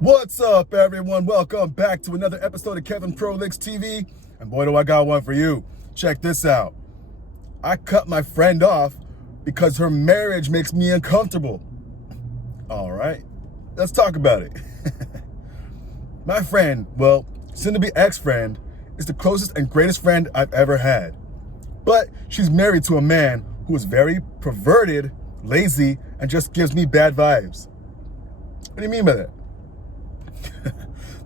What's up, everyone? Welcome back to another episode of Kevin Prolix TV. And boy, do I got one for you. Check this out. I cut my friend off because her marriage makes me uncomfortable. All right, let's talk about it. My friend, well, soon-to-be ex-friend, is the closest and greatest friend I've ever had. But she's married to a man who is very perverted, lazy, and just gives me bad vibes. What do you mean by that?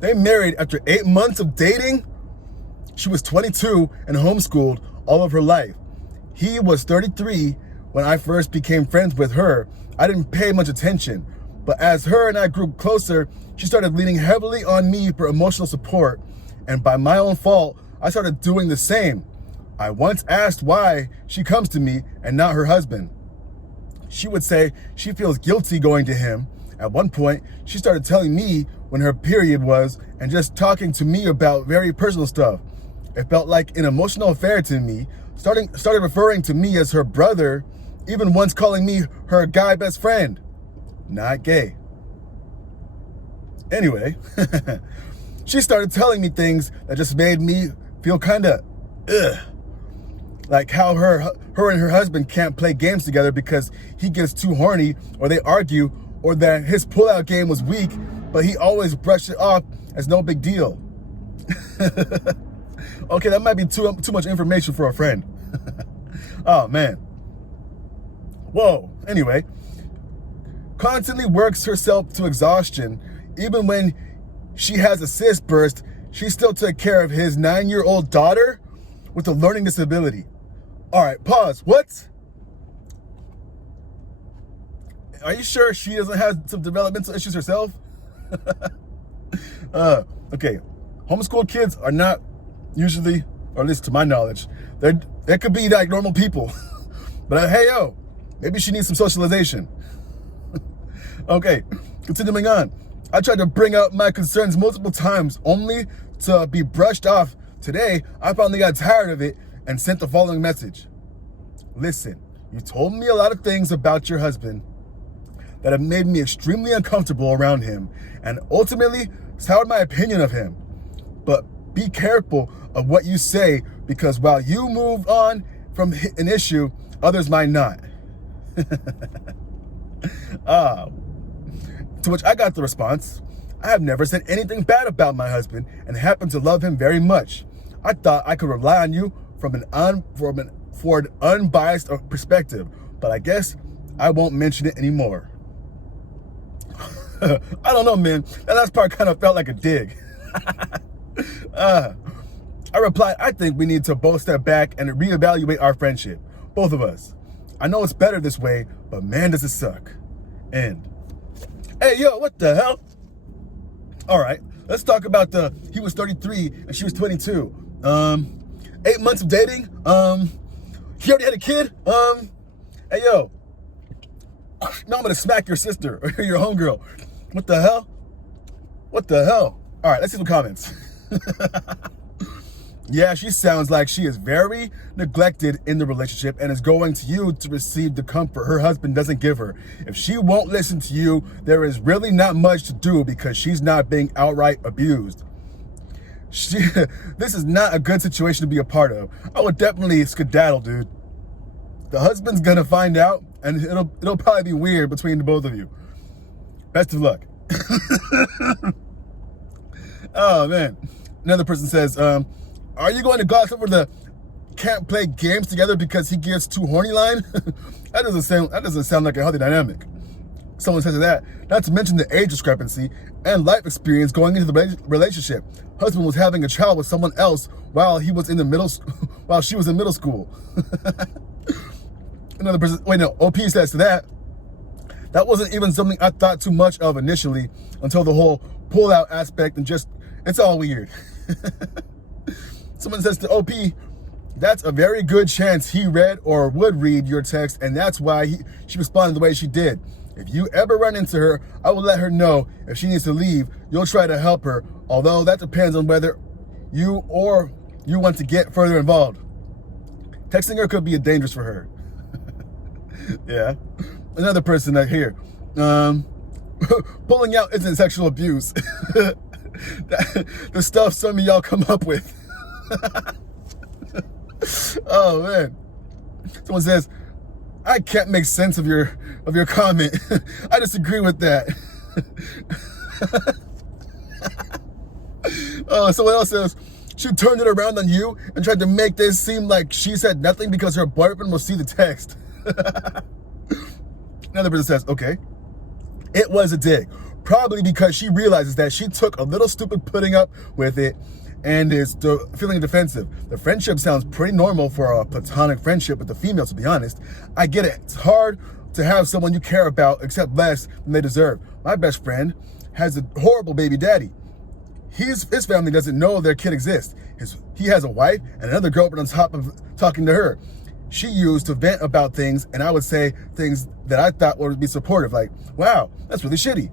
They married after 8 months of dating. She was 22 and homeschooled all of her life. He was 33 when I first became friends with her. I didn't pay much attention, but as her and I grew closer, she started leaning heavily on me for emotional support, and by my own fault, I started doing the same. I once asked why she comes to me and not her husband. She would say she feels guilty going to him. At one point, she started telling me when her period was and just talking to me about very personal stuff. It felt like an emotional affair to me, started referring to me as her brother, even once calling me her guy best friend. Not gay. Anyway, she started telling me things that just made me feel kinda ugh. Like how her and her husband can't play games together because he gets too horny or they argue, or that his pullout game was weak, but he always brushed it off as no big deal. Okay, that might be too much information for a friend. Oh, man. Whoa. Anyway, constantly works herself to exhaustion. Even when she has a cyst burst, she still took care of his 9-year-old daughter with a learning disability. All right, pause. What? Are you sure she doesn't have some developmental issues herself? Okay, homeschooled kids are not usually, or at least to my knowledge, they could be like normal people. But hey, yo, maybe she needs some socialization. Okay, continuing on. I tried to bring up my concerns multiple times, only to be brushed off. Today, I finally got tired of it and sent the following message. Listen, you told me a lot of things about your husband that have made me extremely uncomfortable around him and ultimately soured my opinion of him. But be careful of what you say, because while you move on from an issue, others might not. To which I got the response, I have never said anything bad about my husband and happen to love him very much. I thought I could rely on you for an unbiased perspective, but I guess I won't mention it anymore. I don't know, man. That last part kind of felt like a dig. I replied, I think we need to both step back and reevaluate our friendship. Both of us. I know it's better this way, but man, does it suck. End. Hey, yo, what the hell? All right, let's talk about he was 33 and she was 22. 8 months of dating. He already had a kid. Hey, yo. Now I'm gonna smack your sister or your homegirl. What the hell? What the hell? All right, let's see some comments. Yeah, she sounds like she is very neglected in the relationship and is going to you to receive the comfort her husband doesn't give her. If she won't listen to you, there is really not much to do because she's not being outright abused. This is not a good situation to be a part of. I would definitely skedaddle, dude. The husband's gonna find out, and it'll probably be weird between the both of you. Best of luck. Oh, man. Another person says, are you going to gloss over the can't play games together because he gets too horny line? That doesn't sound like a healthy dynamic. Someone says that, not to mention the age discrepancy and life experience going into the relationship. Husband was having a child with someone else while she was in middle school. Another person, OP says to that wasn't even something I thought too much of initially until the whole pull-out aspect and just, it's all weird. Someone says to OP, that's a very good chance he read or would read your text, and that's why she responded the way she did. If you ever run into her, I will let her know. If she needs to leave, you'll try to help her, although that depends on whether you want to get further involved. Texting her could be dangerous for her. Yeah. Another person here. pulling out isn't sexual abuse. The stuff some of y'all come up with. Oh man. Someone says, I can't make sense of your comment. I disagree with that. Someone else says, she turned it around on you and tried to make this seem like she said nothing because her boyfriend will see the text. Another person says, okay, it was a dig. Probably because she realizes that she took a little stupid putting up with it and is feeling defensive. The friendship sounds pretty normal for a platonic friendship with the female, to be honest. I get it. It's hard to have someone you care about accept less than they deserve. My best friend has a horrible baby daddy. His family doesn't know their kid exists. He has a wife and another girlfriend on top of talking to her. She used to vent about things, and I would say things that I thought would be supportive, like, wow, that's really shitty.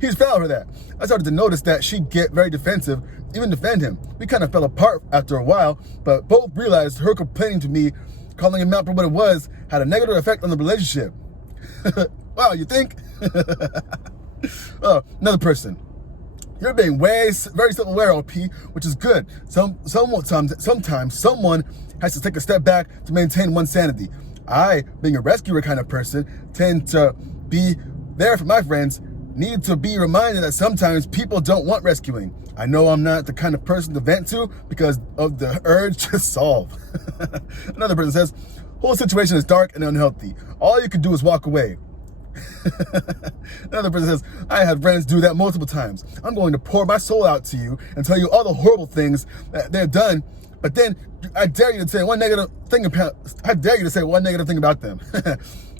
He's foul for that. I started to notice that she'd get very defensive, even defend him. We kind of fell apart after a while, but both realized her complaining to me, calling him out for what it was, had a negative effect on the relationship. Wow, you think? Oh, another person. You're being very self-aware, OP, which is good. Sometimes someone has to take a step back to maintain one's sanity. I, being a rescuer kind of person, tend to be there for my friends, need to be reminded that sometimes people don't want rescuing. I know I'm not the kind of person to vent to because of the urge to solve. Another person says, whole situation is dark and unhealthy. All you can do is walk away. Another person says, I had friends do that multiple times. I'm going to pour my soul out to you and tell you all the horrible things that they've done, but then I dare you to say one negative thing about them.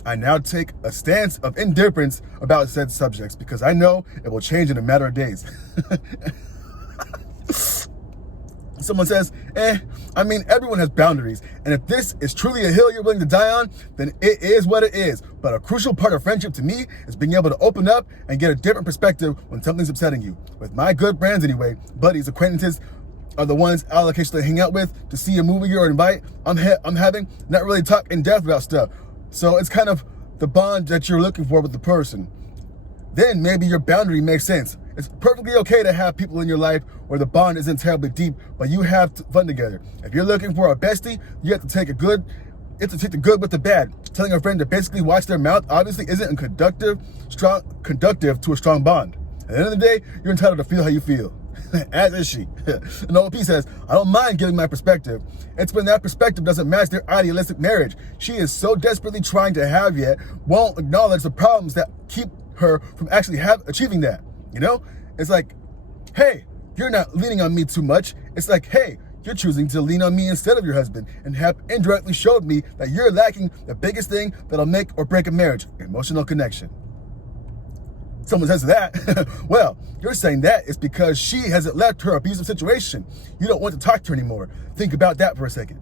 I now take a stance of indifference about said subjects because I know it will change in a matter of days. Someone says, I mean, everyone has boundaries. And if this is truly a hill you're willing to die on, then it is what it is. But a crucial part of friendship to me is being able to open up and get a different perspective when something's upsetting you. With my good friends anyway, buddies, acquaintances are the ones I'll occasionally hang out with to see a movie or invite. I'm having not really talk in depth about stuff. So it's kind of the bond that you're looking for with the person. Then maybe your boundary makes sense. It's perfectly okay to have people in your life where the bond isn't terribly deep, but you have fun together. If you're looking for a bestie, you have to take the good with the bad. Telling a friend to basically watch their mouth obviously isn't conductive to a strong bond. At the end of the day, you're entitled to feel how you feel. As is she. And OP says, I don't mind giving my perspective. It's when that perspective doesn't match their idealistic marriage. She is so desperately trying to have yet won't acknowledge the problems that keep her from actually achieving that. You know, it's like, hey, you're not leaning on me too much. It's like, hey, you're choosing to lean on me instead of your husband and have indirectly showed me that you're lacking the biggest thing that'll make or break a marriage, emotional connection. Someone says that, well, you're saying that is because she hasn't left her abusive situation. You don't want to talk to her anymore. Think about that for a second.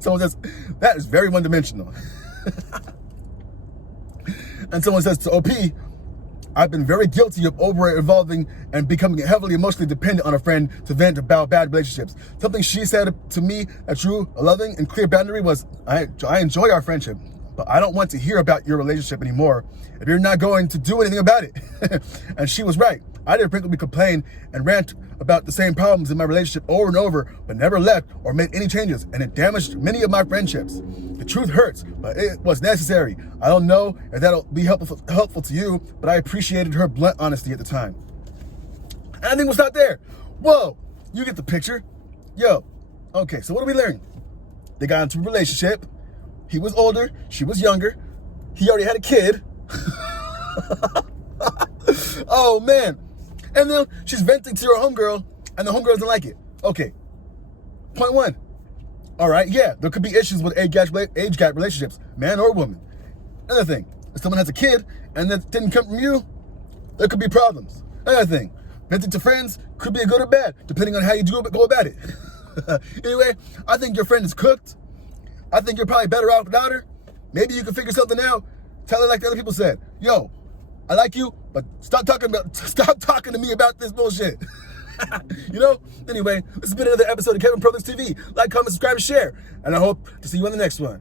Someone says, that is very one-dimensional. And someone says to OP, I've been very guilty of over-evolving and becoming heavily emotionally dependent on a friend to vent about bad relationships. Something she said to me, a true, loving, and clear boundary was, I enjoy our friendship, but I don't want to hear about your relationship anymore if you're not going to do anything about it. And she was right. I did frequently complain and rant about the same problems in my relationship over and over, but never left or made any changes, and it damaged many of my friendships. The truth hurts, but it was necessary. I don't know if that'll be helpful to you, but I appreciated her blunt honesty at the time. And I think we'll stop there. Whoa, you get the picture. Yo, okay, so what did we learn? They got into a relationship. He was older, she was younger. He already had a kid. Oh, man. And then she's venting to her homegirl, and the homegirl doesn't like it. Okay. Point one. All right, yeah, there could be issues with age gap relationships, man or woman. Another thing, if someone has a kid and that didn't come from you, there could be problems. Another thing, venting to friends could be a good or bad, depending on how you go about it. Anyway, I think your friend is cooked. I think you're probably better off without her. Maybe you can figure something out. Tell her like the other people said. Yo, I like you, but stop talking to me about this bullshit. You know? Anyway, this has been another episode of Kevin Pro Links TV. Like, comment, subscribe, and share. And I hope to see you on the next one.